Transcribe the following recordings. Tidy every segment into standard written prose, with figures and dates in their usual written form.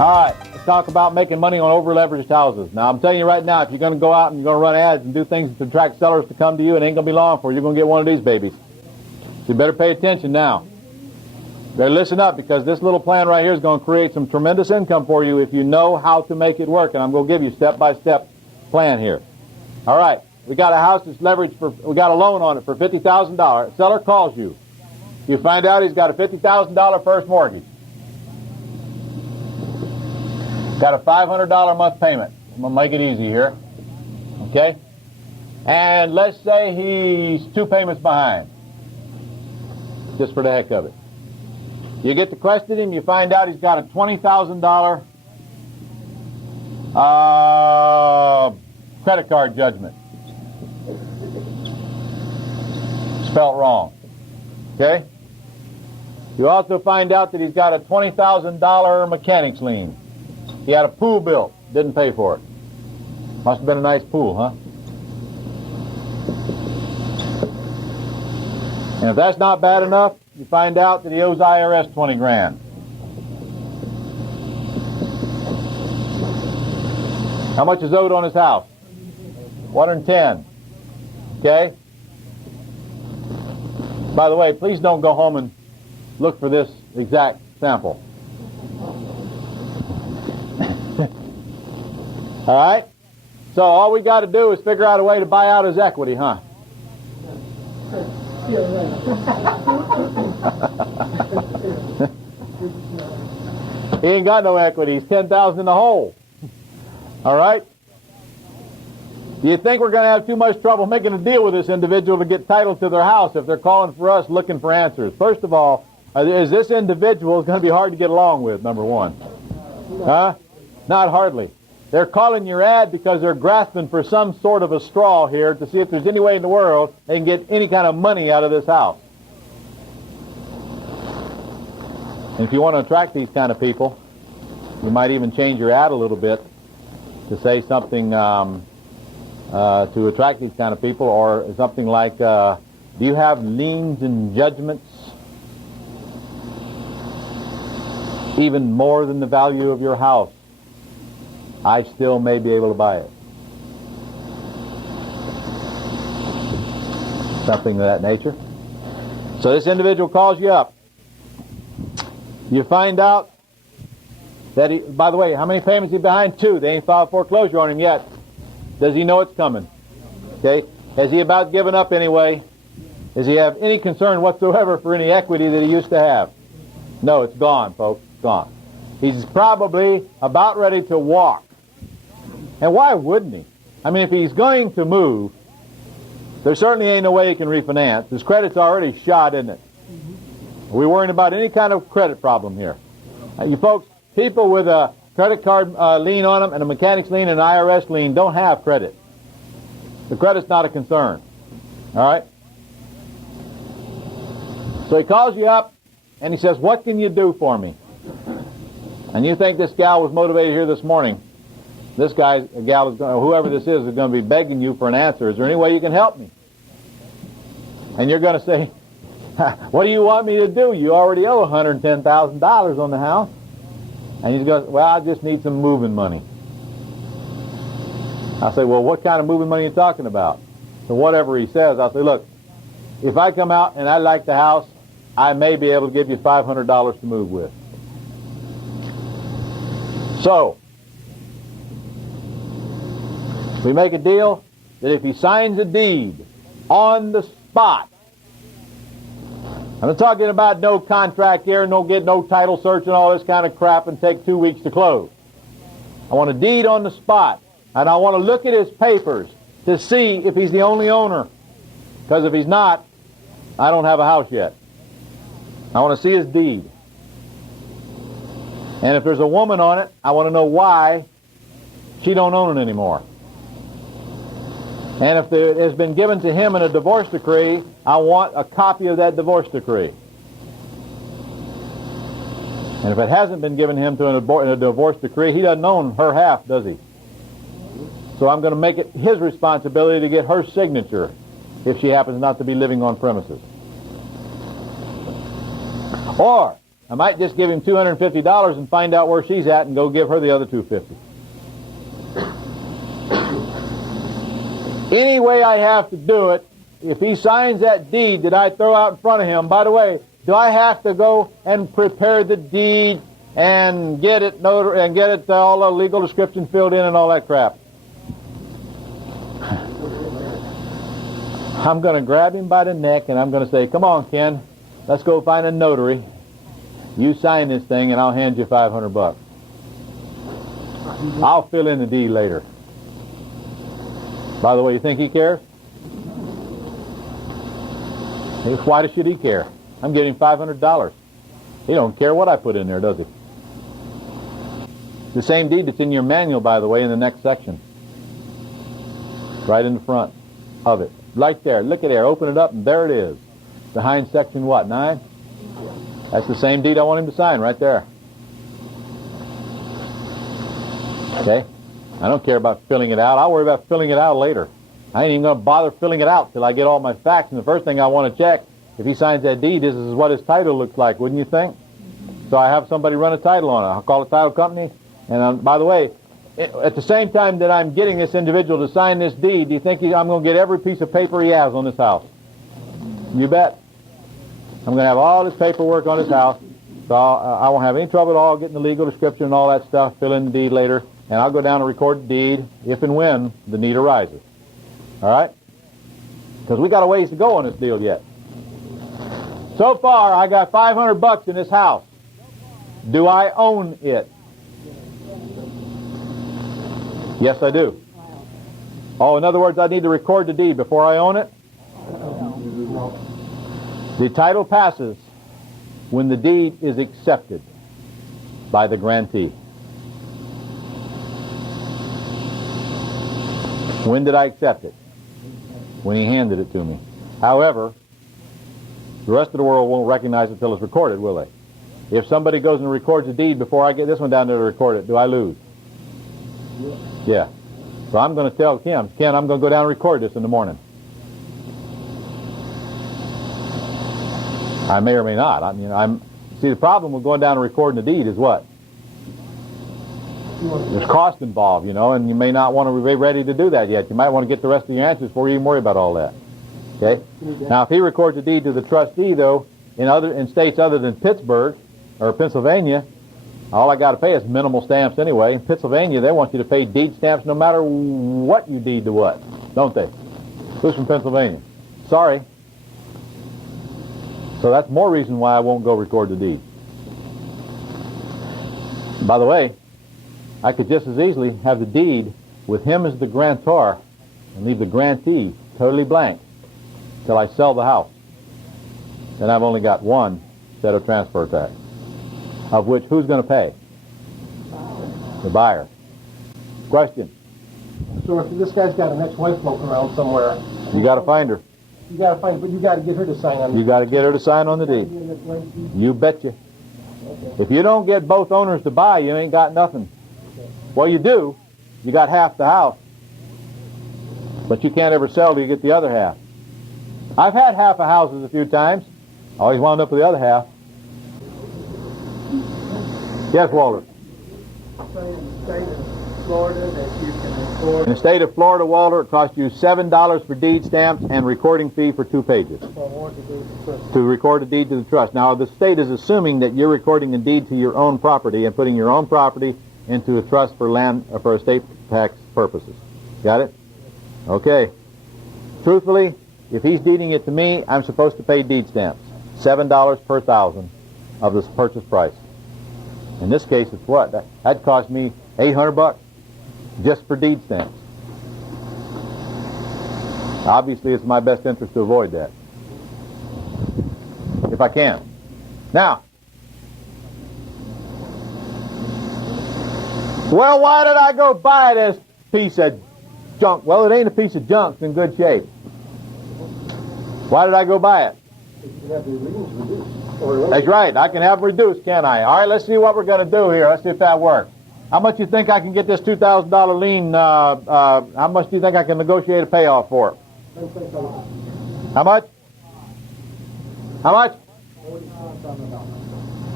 All right, let's talk about making money on over-leveraged houses. Now, I'm telling you right now, if you're going to go out and you're going to run ads and do things to attract sellers to come to you, it ain't going to be long before you're going to get one of these babies. So you better pay attention now. Better listen up, because this little plan right here is going to create some tremendous income for you if you know how to make it work. And I'm going to give you a step-by-step plan here. All right, we got a house that's leveraged for, we got a loan on it for $50,000. Seller calls you. You find out he's got a $50,000 first mortgage. Got a $500 a month payment. I'm going to make it easy here. Okay? And let's say he's 2 payments behind. Just for the heck of it. You get to question him, you find out he's got a $20,000 credit card judgment. Spelt wrong. Okay? You also find out that he's got a $20,000 mechanics lien. He had a pool built, didn't pay for it. Must have been a nice pool, huh? And if that's not bad enough, you find out that he owes IRS 20 grand. How much is owed on his house? 110. Okay? By the way, please don't go home and look for this exact sample. All right? So all we got to do is figure out a way to buy out his equity, huh? He ain't got no equity. He's 10,000 in the hole. All right? Do you think we're going to have too much trouble making a deal with this individual to get title to their house if they're calling for us looking for answers? First of all, is this individual going to be hard to get along with, number one? Huh? Not hardly. They're calling your ad because they're grasping for some sort of a straw here to see if there's any way in the world they can get any kind of money out of this house. And if you want to attract these kind of people, you might even change your ad a little bit to say something to attract these kind of people, or something like, do you have liens and judgments even more than the value of your house? I still may be able to buy it. Something of that nature. So this individual calls you up. You find out that he, by the way, how many payments is he behind? 2. They ain't filed foreclosure on him yet. Does he know it's coming? Okay. Has he about given up anyway? Does he have any concern whatsoever for any equity that he used to have? No, it's gone, folks. It's gone. He's probably about ready to walk. And why wouldn't he? I mean, if he's going to move, there certainly ain't no way he can refinance. His credit's already shot, isn't it? Are we worrying about any kind of credit problem here? You folks, people with a credit card lien on them and a mechanics lien and an IRS lien don't have credit. The credit's not a concern. All right? So he calls you up and he says, what can you do for me? And you think this gal was motivated here this morning. This guy, a gal, is going, or whoever this is going to be begging you for an answer. Is there any way you can help me? And you're going to say, what do you want me to do? You already owe $110,000 on the house. And he's going, well, I just need some moving money. I say, well, what kind of moving money are you talking about? So whatever he says, I'll say, look, if I come out and I like the house, I may be able to give you $500 to move with. So, we make a deal that if he signs a deed on the spot, I'm not talking about no contract here, no title search and all this kind of crap and take 2 weeks to close. I want a deed on the spot, and I want to look at his papers to see if he's the only owner. Because if he's not, I don't have a house yet. I want to see his deed. And if there's a woman on it, I want to know why she don't own it anymore. And if it has been given to him in a divorce decree, I want a copy of that divorce decree. And if it hasn't been given him in a divorce decree, he doesn't own her half, does he? So I'm going to make it his responsibility to get her signature if she happens not to be living on premises. Or, I might just give him $250 and find out where she's at and go give her the other $250. Any way I have to do it, if he signs that deed that I throw out in front of him, by the way, do I have to go and prepare the deed and get it all the legal description filled in and all that crap? I'm going to grab him by the neck and I'm going to say, come on, Ken, let's go find a notary. You sign this thing and I'll hand you $500. I'll fill in the deed later. By the way, you think he cares? Why should he care? I'm getting $500. He don't care what I put in there, does he? The same deed that's in your manual, by the way, in the next section. Right in the front of it. Right there. Look at there. Open it up, and there it is. Behind section what, 9? That's the same deed I want him to sign right there. Okay? I don't care about filling it out. I'll worry about filling it out later. I ain't even going to bother filling it out till I get all my facts. And the first thing I want to check, if he signs that deed, is what his title looks like, wouldn't you think? So I have somebody run a title on it. I'll call the title company. And by the way, at the same time that I'm getting this individual to sign this deed, do you think I'm going to get every piece of paper he has on this house? You bet. I'm going to have all this paperwork on this house, so I won't have any trouble at all getting the legal description and all that stuff, fill in the deed later, and I'll go down and record the deed if and when the need arises. All right? Because we got a ways to go on this deal yet. So far, I got $500 in this house. Do I own it? Yes, I do. Oh, in other words, I need to record the deed before I own it? The title passes when the deed is accepted by the grantee. When did I accept it? When he handed it to me. However, the rest of the world won't recognize it until it's recorded, will they? If somebody goes and records a deed before I get this one down there to record it, do I lose? Yeah. So I'm going to tell Ken, I'm going to go down and record this in the morning. I may or may not. See, the problem with going down and recording the deed is what? There's cost involved, and you may not want to be ready to do that yet. You might want to get the rest of your answers before you even worry about all that. Okay? Now, if he records a deed to the trustee, though, in states other than Pittsburgh or Pennsylvania, all I got to pay is minimal stamps anyway. In Pennsylvania, they want you to pay deed stamps no matter what you deed to what, don't they? Who's from Pennsylvania? Sorry. So that's more reason why I won't go record the deed. By the way, I could just as easily have the deed with him as the grantor and leave the grantee totally blank till I sell the house. Then I've only got one set of transfer tax, of which who's going to pay? The buyer. Question. So if this guy's got an ex-wife floating around somewhere, You got to find her. you got to find her, but you got to get her to sign on. You got to get her to sign on the deed. You betcha. If you don't get both owners to buy, you ain't got nothing. Well, you do. You got half the house. But you can't ever sell till you get the other half. I've had half of houses a few times. Always wound up with the other half. Yes, Walter. In the state of Florida, Walter, it costs you $7 for deed stamps and recording fee for 2 pages to record a deed to the trust. Now, the state is assuming that you're recording a deed to your own property and putting your own property into a trust for land for estate tax purposes. Got it? Okay. Truthfully, if he's deeding it to me, I'm supposed to pay deed stamps. $7 per 1,000 of this purchase price. In this case, it's what? That cost me $800 just for deed stamps. Obviously, it's my best interest to avoid that, if I can. Now, well, why did I go buy this piece of junk? Well, it ain't a piece of junk. It's in good shape. Why did I go buy it? That's right. I can have reduced, can't I? All right, let's see what we're going to do here. Let's see if that works. How much do you think I can get this $2,000 lien? How much do you think I can negotiate a payoff for it? How much? How much?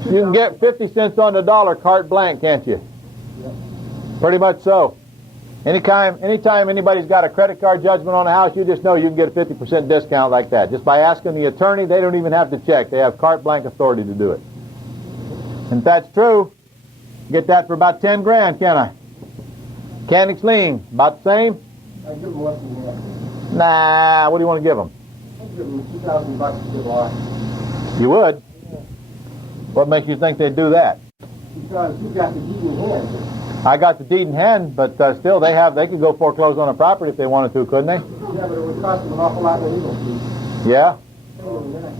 You can get 50 cents on the dollar carte blanche, can't you? Pretty much so. Anytime anybody's got a credit card judgment on a house, you just know you can get a 50% discount like that. Just by asking the attorney, they don't even have to check. They have carte blanche authority to do it. And if that's true, get that for about 10 grand, can I? Mechanics lien, about the same? I'd give them less than that. Nah, what do you want to give them? I'd give them $2,000 to get lost. You would? What makes you think they'd do that? Because you've got the deed in hand. I got the deed in hand, but still they could go foreclose on a property if they wanted to, couldn't they? Yeah, but it would cost them an awful lot of legal fees. Yeah? More than that.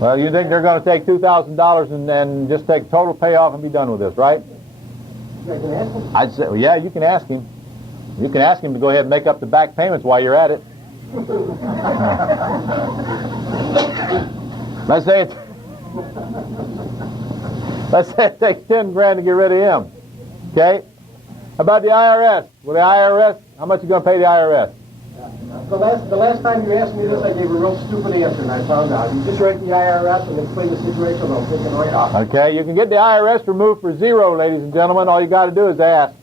Well, you think they're going to take $2,000 and then just take total payoff and be done with this, right? You guys can ask them? I'd say, well, yeah, you can ask him. You can ask him to go ahead and make up the back payments while you're at it. Let's say it takes 10 grand to get rid of him. Okay? How about the IRS? Well, the IRS, how much are you going to pay the IRS? The last time you asked me this, I gave a real stupid answer, and I found out. You just write the IRS and explain the situation, and I'll take it right off. Okay, you can get the IRS removed for zero, ladies and gentlemen. All you got to do is ask.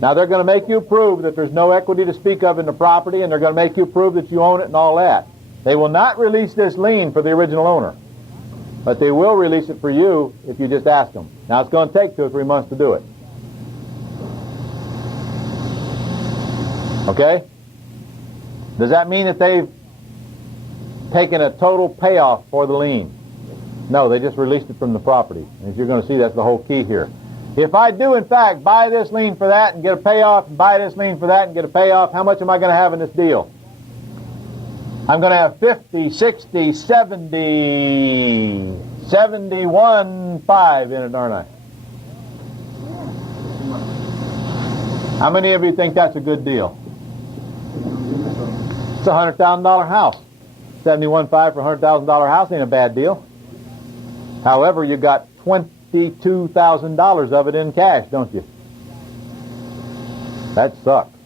Now, they're going to make you prove that there's no equity to speak of in the property, and they're going to make you prove that you own it and all that. They will not release this lien for the original owner, but they will release it for you if you just ask them. Now, it's going to take 2 or 3 months to do it. Okay? Does that mean that they've taken a total payoff for the lien? No, they just released it from the property. As you're going to see, that's the whole key here. If I do, in fact, buy this lien for that and get a payoff, and buy this lien for that and get a payoff, how much am I going to have in this deal? I'm going to have 50, 60, 70, 71, 5 in it, aren't I? How many of you think that's a good deal? It's a $100,000 house. 71.5 for a $100,000 house ain't a bad deal. However, you got $22,000 of it in cash, don't you? That sucks.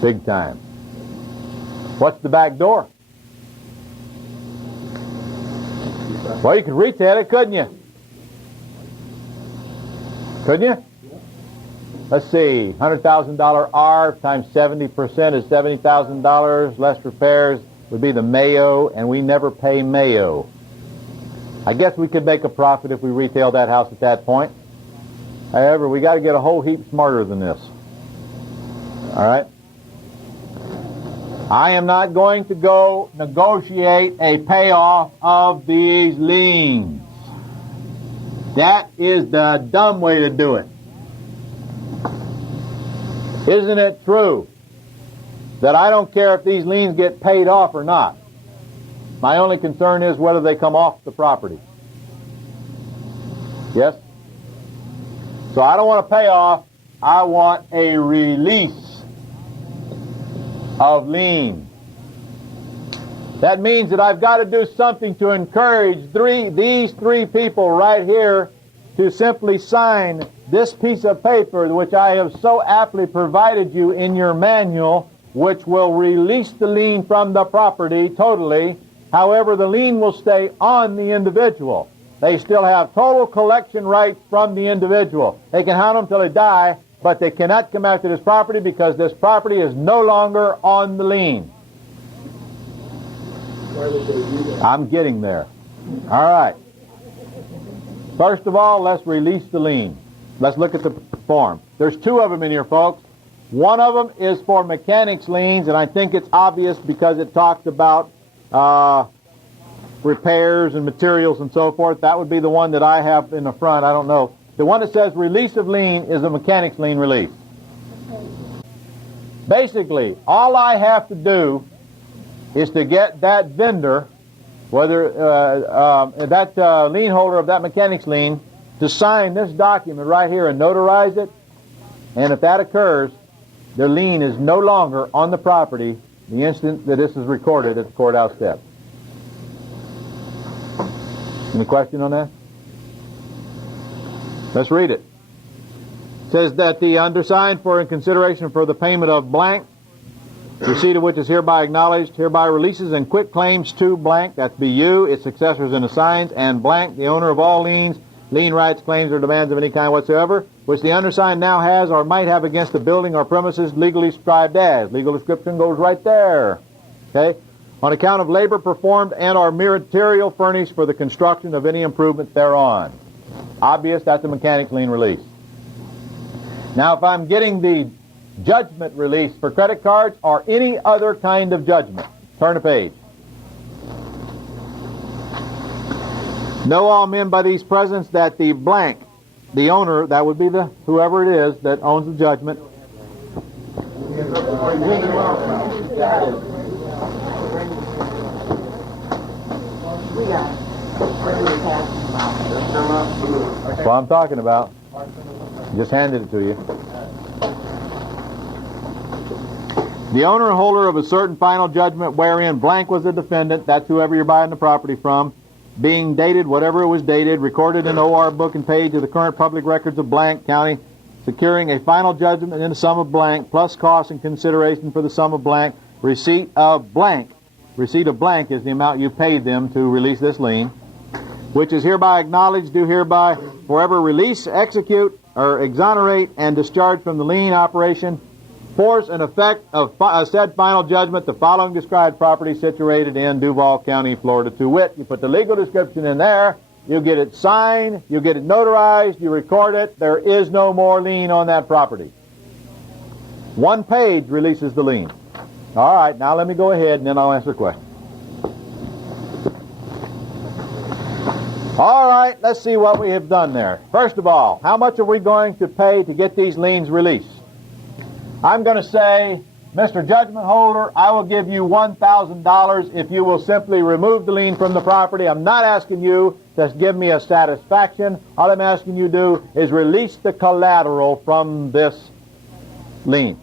Big time. What's the back door? Well, you could retail it, couldn't you? Couldn't you? Let's see, $100,000 R times 70% is $70,000. Less repairs would be the Mayo, and we never pay Mayo. I guess we could make a profit if we retail that house at that point. However, we got to get a whole heap smarter than this. All right? I am not going to go negotiate a payoff of these liens. That is the dumb way to do it. Isn't it true that I don't care if these liens get paid off or not? My only concern is whether they come off the property. Yes? So I don't want a payoff. I want a release of lien. That means that I've got to do something to encourage these three people right here to simply sign this piece of paper, which I have so aptly provided you in your manual, which will release the lien from the property totally. However, the lien will stay on the individual. They still have total collection rights from the individual. They can hunt them till they die, but they cannot come after this property because this property is no longer on the lien. Why would they do that? I'm getting there. All right. First of all, let's release the lien. Let's look at the form. There's two of them in here, folks. One of them is for mechanics liens, and I think it's obvious because it talks about repairs and materials and so forth. That would be the one that I have in the front. I don't know. The one that says release of lien is a mechanics lien release. Basically, all I have to do is to get that vendor, whether that lien holder of that mechanics lien, to sign this document right here and notarize it. And if that occurs, the lien is no longer on the property the instant that this is recorded at the courthouse step. Any question on that? Let's read it. It says that the undersigned, for in consideration for the payment of blank, receipt of which is hereby acknowledged, hereby releases and quit claims to blank, that's BU, its successors and assigns, and blank, the owner of all liens, lien rights, claims, or demands of any kind whatsoever, which the undersigned now has or might have against the building or premises legally described as. Legal description goes right there. Okay? On account of labor performed and or material furnished for the construction of any improvement thereon. Obvious, that's a mechanics lien release. Now, if I'm getting the judgment release for credit cards or any other kind of judgment, turn the page. Know all men by these presents that the blank, the owner, that would be the whoever it is that owns the judgment, that's what I'm talking about. Just handed it to you. The owner and holder of a certain final judgment wherein blank was the defendant, that's whoever you're buying the property from, being dated, whatever it was dated, recorded in OR book and paid to the current public records of blank county, securing a final judgment in the sum of blank, plus costs and consideration for the sum of blank, receipt of blank. Receipt of blank is the amount you paid them to release this lien, which is hereby acknowledged, do hereby forever release, execute, or exonerate and discharge from the lien operation, force and effect of said final judgment the following described property situated in Duval County, Florida, to wit. You put the legal description in there, you get it signed, you get it notarized, you record it, there is no more lien on that property. One page releases the lien. All right, now let me go ahead and then I'll answer the question. All right, let's see what we have done there. First of all, how much are we going to pay to get these liens released? I'm going to say, Mr. Judgment Holder, I will give you $1,000 if you will simply remove the lien from the property. I'm not asking you to give me a satisfaction. All I'm asking you to do is release the collateral from this lien.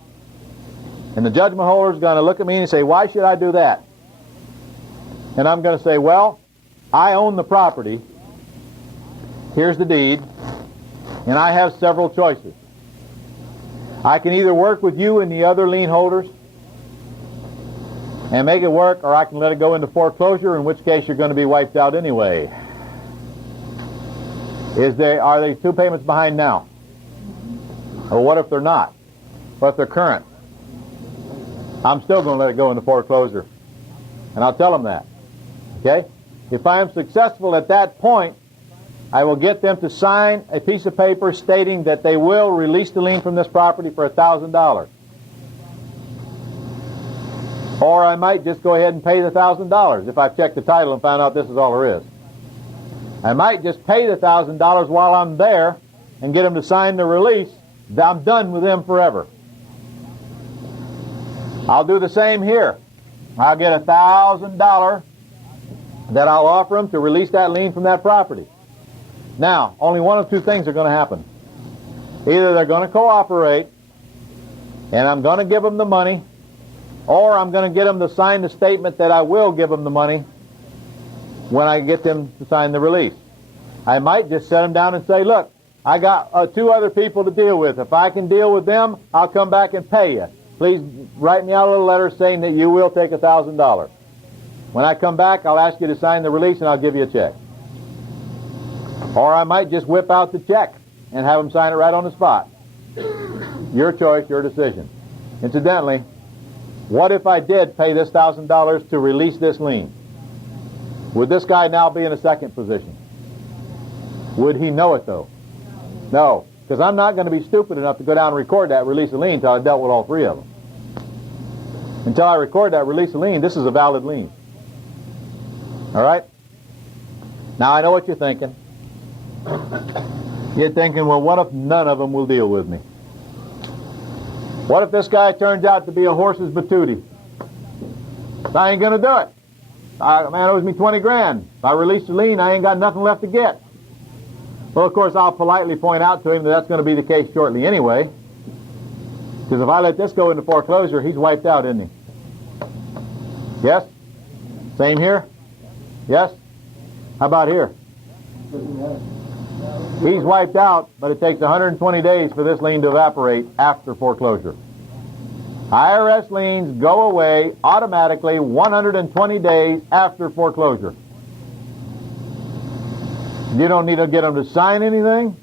And the judgment holder is going to look at me and say, why should I do that? And I'm going to say, well, I own the property. Here's the deed. And I have several choices. I can either work with you and the other lien holders and make it work, or I can let it go into foreclosure, in which case you're going to be wiped out anyway. Are they 2 payments behind now? Or what if they're not? What if they're current? I'm still going to let it go into foreclosure. And I'll tell them that. Okay? If I am successful at that point, I will get them to sign a piece of paper stating that they will release the lien from this property for $1,000. Or I might just go ahead and pay the $1,000 if I've checked the title and found out this is all there is. I might just pay the $1,000 while I'm there and get them to sign the release. I'm done with them forever. I'll do the same here. I'll get $1,000 that I'll offer them to release that lien from that property. Now, only one of two things are going to happen. Either they're going to cooperate, and I'm going to give them the money, or I'm going to get them to sign the statement that I will give them the money when I get them to sign the release. I might just set them down and say, look, I got 2 other people to deal with. If I can deal with them, I'll come back and pay you. Please write me out a little letter saying that you will take $1,000. When I come back, I'll ask you to sign the release and I'll give you a check. Or I might just whip out the check and have them sign it right on the spot. Your choice, your decision. Incidentally, what if I did pay this $1,000 to release this lien? Would this guy now be in a second position? Would he know it, though? No, because I'm not going to be stupid enough to go down and record that release of lien until I dealt with all 3 of them. Until I record that release of lien, this is a valid lien. All right? Now, I know what you're thinking. You're thinking, well, what if none of them will deal with me? What if this guy turns out to be a horse's patootie? I ain't going to do it. The man owes me 20 grand. If I release the lien, I ain't got nothing left to get. Well, of course, I'll politely point out to him that that's going to be the case shortly anyway. Because if I let this go into foreclosure, he's wiped out, isn't he? Yes? Same here? Yes? How about here? He's wiped out, but it takes 120 days for this lien to evaporate after foreclosure. IRS liens go away automatically 120 days after foreclosure. You don't need to get them to sign anything.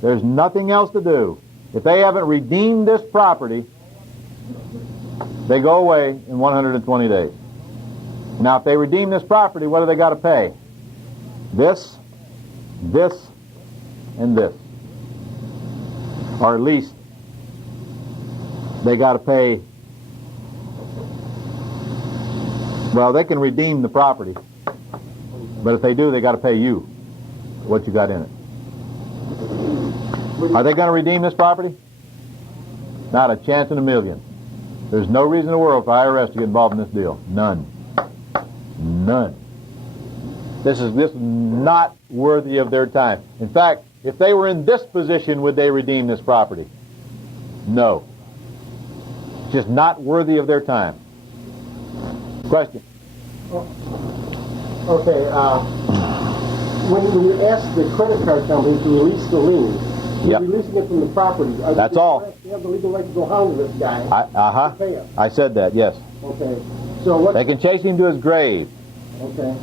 There's nothing else to do. If they haven't redeemed this property, they go away in 120 days. Now, if they redeem this property, what do they got to pay? This, this, and this. Or at least they got to pay. Well, they can redeem the property, but if they do, they got to pay you what you got in it. Are they going to redeem this property? Not a chance in a million. There's no reason in the world for IRS to get involved in this deal. None. None. This is not worthy of their time. In fact, if they were in this position, would they redeem this property? No. It's just not worthy of their time. Question? Okay, when you ask the credit card company to release the lien, you're releasing it from the property. That's all. They have the legal right to go hound this guy. Pay him. I said that, yes. Okay. So what? They can chase him to his grave. Okay.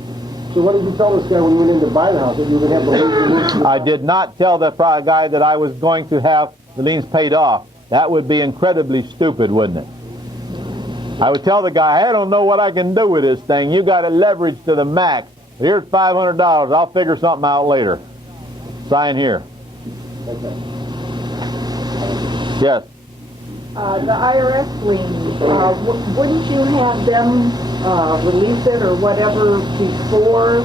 So what did you tell this guy when you went in to buy the house, that you were going to have the liens removed? I did not tell the guy that I was going to have the liens paid off. That would be incredibly stupid, wouldn't it? I would tell the guy, I don't know what I can do with this thing. You got it leveraged to the max. Here's $500. I'll figure something out later. Sign here. Okay. Yes. The IRS lien, wouldn't you have them release it or whatever before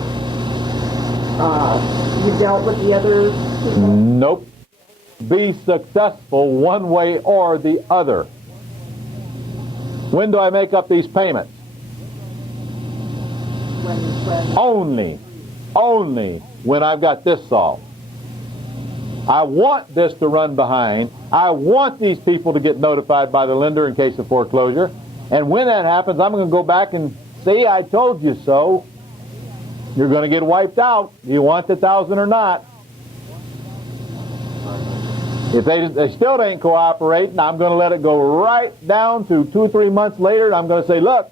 you dealt with the other people? Nope. Be successful one way or the other. When do I make up these payments? Only when I've got this solved. I want this to run behind. I want these people to get notified by the lender in case of foreclosure. And when that happens, I'm going to go back and see, I told you so. You're going to get wiped out. Do you want the 1,000 or not? If they still ain't cooperating, I'm going to let it go right down to 2 or 3 months later, and I'm going to say, look,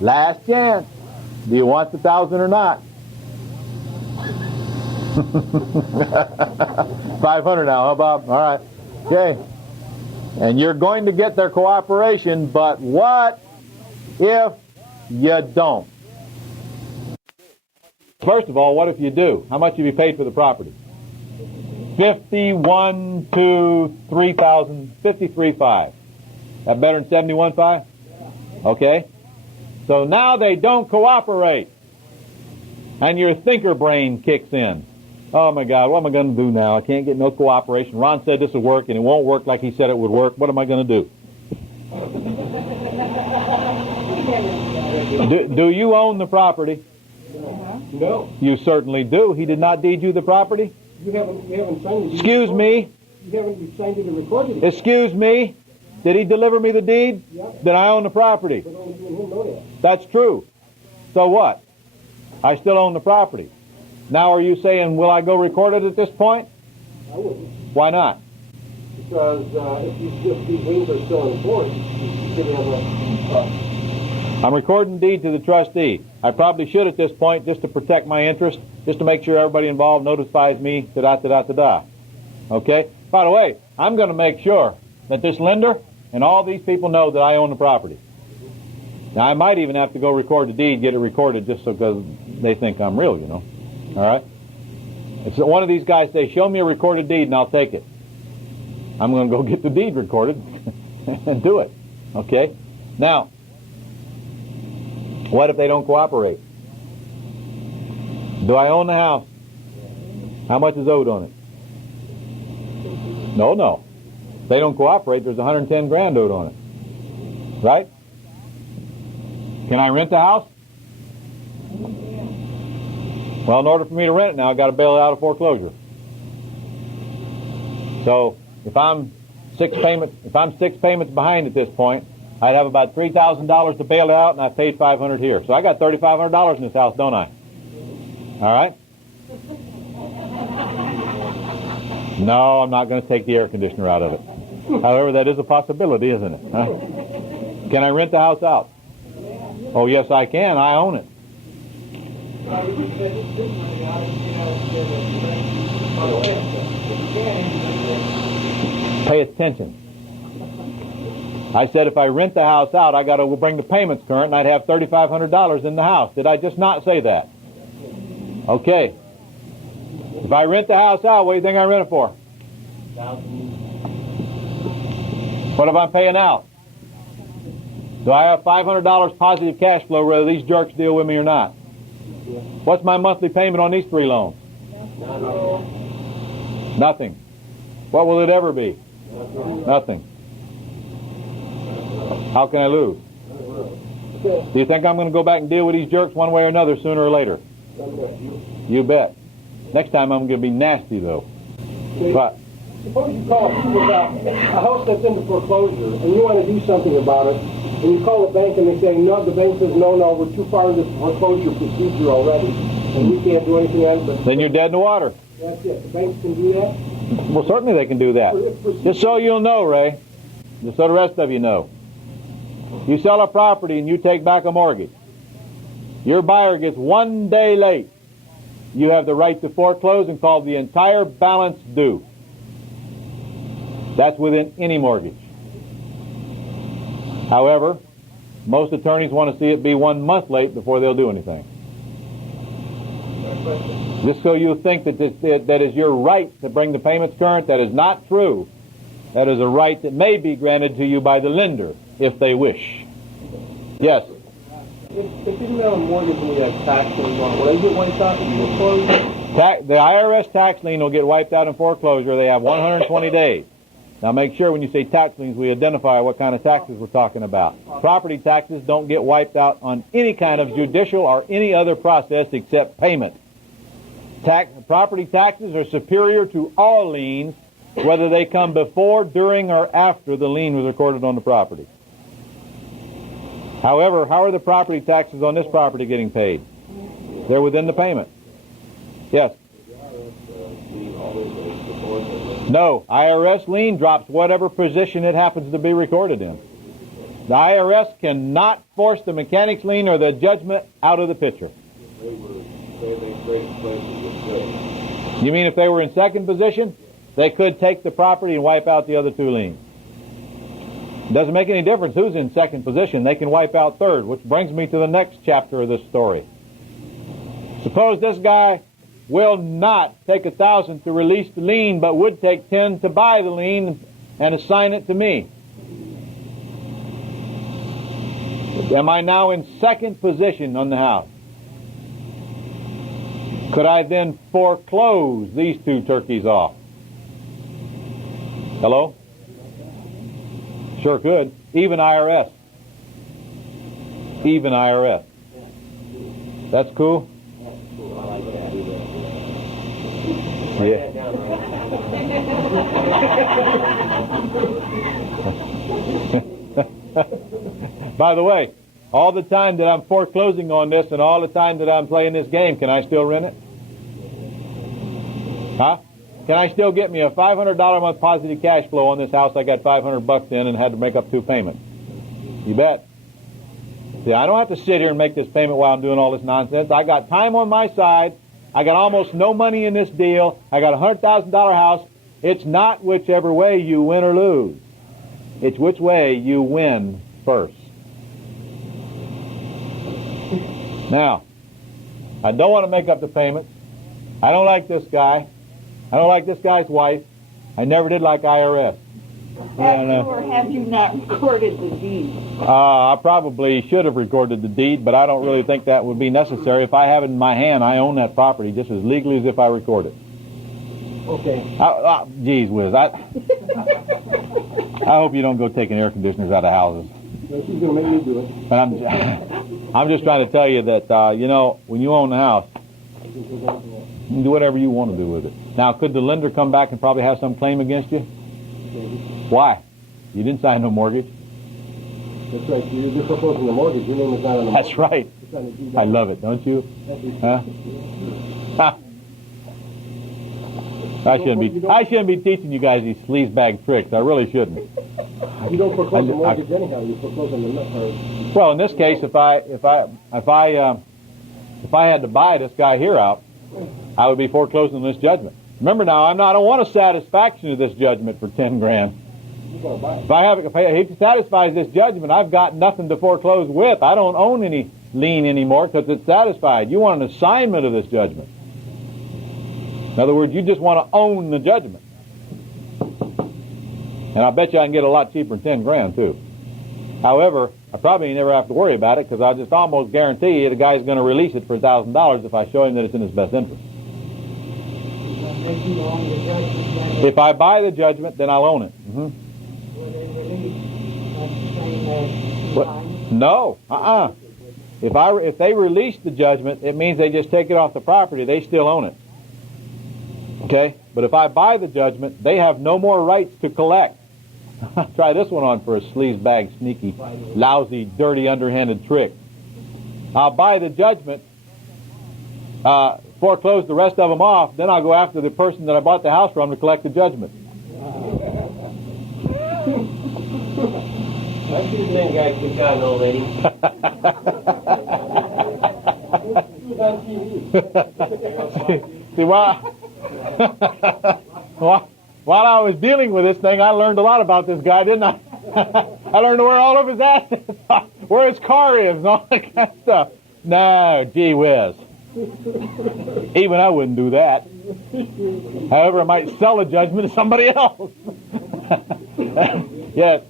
last chance. Do you want the 1,000 or not? 500 now, huh, Bob? All right. Okay. And you're going to get their cooperation, but what if you don't? First of all, what if you do? How much have you paid for the property? 51 to 3,000, 53.5. That better than 71.5? Okay. So now they don't cooperate. And your thinker brain kicks in. Oh my God, what am I going to do now? I can't get no cooperation. Ron said this would work and it won't work like he said it would work. What am I going to do? Do you own the property? No. You certainly do. He did not deed you the property? You haven't signed it. Excuse me? You haven't signed it and recorded it. Excuse me? Did he deliver me the deed? Yeah. Then I own the property. But only you and him know that. That's true. So what? I still own the property. Now are you saying, will I go record it at this point? I wouldn't. Why not? Because if these liens are still in force, you could have a... I'm recording the deed to the trustee. I probably should at this point just to protect my interest, just to make sure everybody involved notifies me, da-da-da-da-da. Okay? By the way, I'm going to make sure that this lender and all these people know that I own the property. Now, I might even have to go record the deed, get it recorded just so because they think I'm real, you know. All right? If one of these guys say, show me a recorded deed and I'll take it. I'm going to go get the deed recorded and do it. Okay? Now, what if they don't cooperate? Do I own the house? How much is owed on it? No. If they don't cooperate, there's 110 grand owed on it. Right? Can I rent the house? Well, in order for me to rent it now, I've got to bail it out of foreclosure. So if I'm six payments behind at this point, I'd have about $3,000 to bail it out, and I paid $500 here. So I got $3,500 in this house, don't I? All right? No, I'm not going to take the air conditioner out of it. However, that is a possibility, isn't it? Huh? Can I rent the house out? Oh, yes, I can. I own it. Pay attention. I said if I rent the house out, I got to bring the payments current, and I'd have $3,500 in the house. Did I just not say that? Okay. If I rent the house out, what do you think I rent it for? What if I'm paying out? Do I have $500 positive cash flow whether these jerks deal with me or not? What's my monthly payment on these 3 loans? Nothing. What will it ever be? Nothing. How can I lose? Do you think I'm going to go back and deal with these jerks one way or another sooner or later? You bet. Next time I'm going to be nasty, though. But Suppose you call a house that's into foreclosure, and you want to do something about it, and you call the bank and they say, no, the bank says, no, we're too far into the foreclosure procedure already, and we can't do anything on it. But then you're dead in the water. that's it. The banks can do that? Well, certainly they can do that. Just so you'll know, Ray, just so the rest of you know. You sell a property and you take back a mortgage. Your buyer gets 1 day late. You have the right to foreclose and call the entire balance due. That's within any mortgage. However, most attorneys want to see it be 1 month late before they'll do anything. Just so you think that is your right to bring the payments current, that is not true. That is a right that may be granted to you by the lender, if they wish. Yes? If you have a mortgage and you have tax liens on it, will they get wiped out in foreclosure? The IRS tax lien will get wiped out in foreclosure. They have 120 days. Now make sure when you say tax liens, we identify what kind of taxes we're talking about. Property taxes don't get wiped out on any kind of judicial or any other process except payment. Property taxes are superior to all liens, whether they come before, during, or after the lien was recorded on the property. However, how are the property taxes on this property getting paid? They're within the payment. Yes? No. IRS lien drops whatever position it happens to be recorded in. The IRS cannot force the mechanics lien or the judgment out of the picture. You mean if they were in second position, they could take the property and wipe out the other 2 liens? Doesn't make any difference who's in second position. They can wipe out third, which brings me to the next chapter of this story. Suppose this guy will not take 1,000 to release the lien, but would take 10 to buy the lien and assign it to me. Am I now in second position on the house? Could I then foreclose these 2 turkeys off? Hello? Sure could. Even IRS. Even IRS. That's cool? Yeah. By the way, all the time that I'm foreclosing on this and all the time that I'm playing this game, can I still rent it? Huh? Can I still get me a $500 a month positive cash flow on this house I got $500 in and had to make up 2 payments? You bet. See, I don't have to sit here and make this payment while I'm doing all this nonsense. I got time on my side. I got almost no money in this deal. I got a $100,000 house. It's not whichever way you win or lose. It's which way you win first. Now, I don't want to make up the payments. I don't like this guy. I don't like this guy's wife. I never did like IRS. Or have you not recorded the deed? I probably should have recorded the deed, but I don't really think that would be necessary. If I have it in my hand, I own that property just as legally as if I record it. Okay. Geez whiz. I hope you don't go taking air conditioners out of houses. No, she's going to make me do it. But I'm just trying to tell you that, when you own the house, you can do whatever you want to do with it. Now, could the lender come back and probably have some claim against you? Why? You didn't sign no mortgage. That's right. You're foreclosing the mortgage. Your name is not on the mortgage. That's right. I love it, don't you? Huh? I shouldn't be teaching you guys these sleazebag tricks. I really shouldn't. You don't foreclose the mortgage anyhow. You foreclose on the Well, in this case, if I had to buy this guy here out, I would be foreclosing this judgment. Remember now, I don't want a satisfaction of this judgment for 10 grand. If he satisfies this judgment, I've got nothing to foreclose with. I don't own any lien anymore because it's satisfied. You want an assignment of this judgment. In other words, you just want to own the judgment. And I bet you I can get a lot cheaper than 10 grand too. However, I probably never have to worry about it because I'll just almost guarantee you the guy's going to release it for $1,000 if I show him that it's in his best interest. If I buy the judgment, then I'll own it. What? No. If they release the judgment, it means they just take it off the property. They still own it. Okay? But if I buy the judgment, they have no more rights to collect. Try this one on for a sleazebag, sneaky, lousy, dirty, underhanded trick. I'll buy the judgment, foreclose the rest of them off, then I'll go after the person that I bought the house from to collect the judgment. I've seen that guy kick out an old lady. See, while I was dealing with this thing, I learned a lot about this guy, didn't I? I learned where all of his assets are, where his car is, and all that kind of stuff. No, gee whiz. Even I wouldn't do that. However, I might sell the judgment to somebody else. Yes.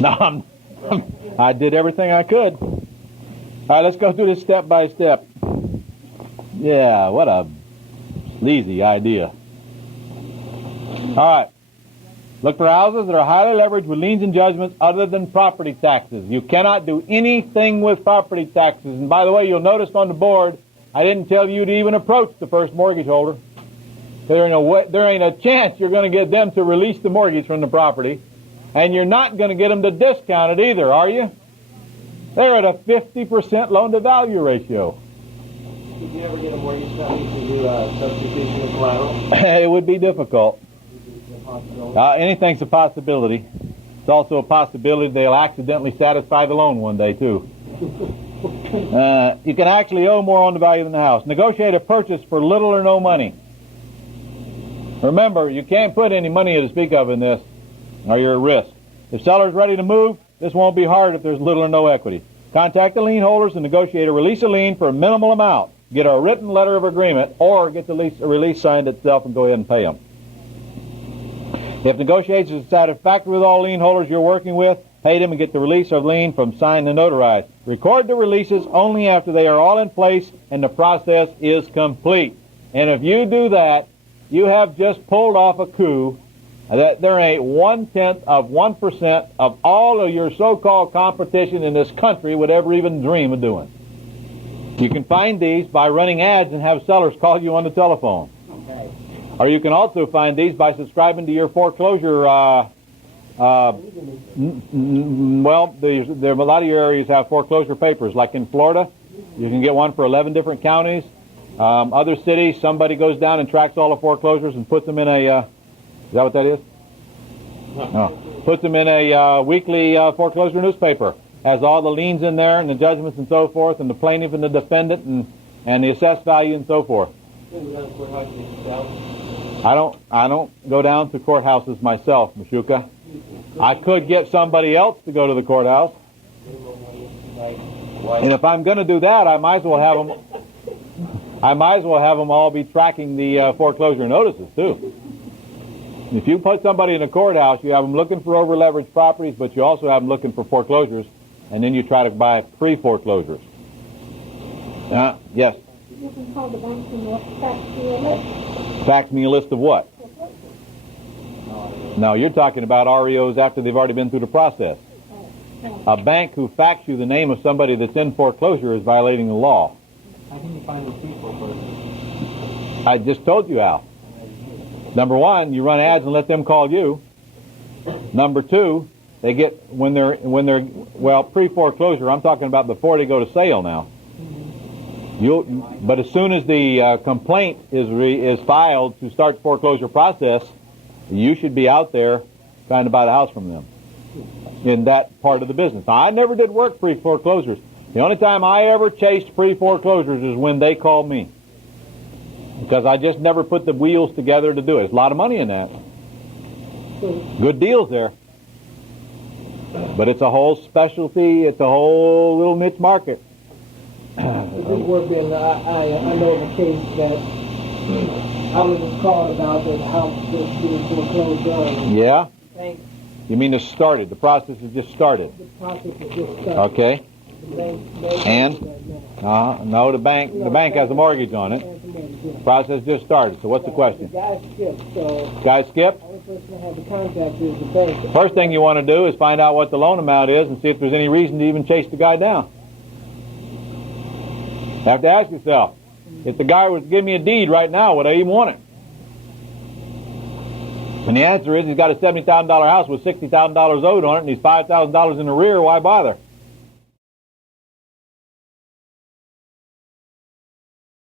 No, I did everything I could. All right, let's go through this step by step. Yeah, what a sleazy idea. All right. Look for houses that are highly leveraged with liens and judgments other than property taxes. You cannot do anything with property taxes. And by the way, you'll notice on the board, I didn't tell you to even approach the first mortgage holder. There ain't a chance you're going to get them to release the mortgage from the property. And you're not going to get them to discount it either, are you? They're at a 50% loan-to-value ratio. Did you ever get a mortgage company to do a substitution of collateral? It would be difficult. Anything's a possibility. It's also a possibility they'll accidentally satisfy the loan one day, too. You can actually owe more on the value than the house. Negotiate a purchase for little or no money. Remember, you can't put any money to speak of in this, or you're at risk. If seller's ready to move, this won't be hard if there's little or no equity. Contact the lien holders and negotiate a release of lien for a minimal amount. Get a written letter of agreement, or get the release signed itself and go ahead and pay them. If negotiations are satisfactory with all lien holders you're working with, pay them and get the release of lien from signed and notarized. Record the releases only after they are all in place and the process is complete. And if you do that, you have just pulled off a coup that there ain't 0.1% of all of your so-called competition in this country would ever even dream of doing. You can find these by running ads and have sellers call you on the telephone. Okay. Or you can also find these by subscribing to your foreclosure. Well, there a lot of your areas have foreclosure papers. Like in Florida, you can get one for 11 different counties. Other cities, somebody goes down and tracks all the foreclosures and puts them in a, is that what that is? No. Puts them in a weekly foreclosure newspaper. Has all the liens in there and the judgments and so forth, and the plaintiff and the defendant and the assessed value and so forth. I don't go down to courthouses myself, Mashuka. I could get somebody else to go to the courthouse. And if I'm going to do that, I might as well have them all be tracking the foreclosure notices too. If you put somebody in a courthouse, you have them looking for over-leveraged properties, but you also have them looking for foreclosures, and then you try to buy pre-foreclosures. Yes? You can call the bank and fax me a list. Fax me a list of what? No, you're talking about REOs after they've already been through the process. A bank who faxes you the name of somebody that's in foreclosure is violating the law. How can you find the pre-foreclosure? I just told you how. Number one, you run ads and let them call you. Number two, they get when they're pre-foreclosure. I'm talking about before they go to sale now. But as soon as the complaint is filed to start the foreclosure process, You should be out there trying to buy the house from them in that part of the business. Now, I never did work pre-foreclosures. The only time I ever chased pre-foreclosures is when they called me, because I just never put the wheels together to do it. There's a lot of money in that. Good deals there. But it's a whole specialty. It's a whole little niche market. This work being, I know of a case that I was just called about that house was being foreclosed on. Yeah? Bank, You mean it's started? The process has just started. the process is just started. Okay. The bank And? right now. No, the bank has a mortgage on it. And the mortgage, yeah. Process just started. So what's the The question? guy skipped, so Guy skip? the only person I have to contact is the bank. First thing you want to do is find out what the loan amount is and see if there's any reason to even chase the guy down. You have to ask yourself, if the guy was to give me a deed right now, would I even want it? And the answer is, he's got a $70,000 house with $60,000 owed on it, and he's $5,000 in arrear. Why bother?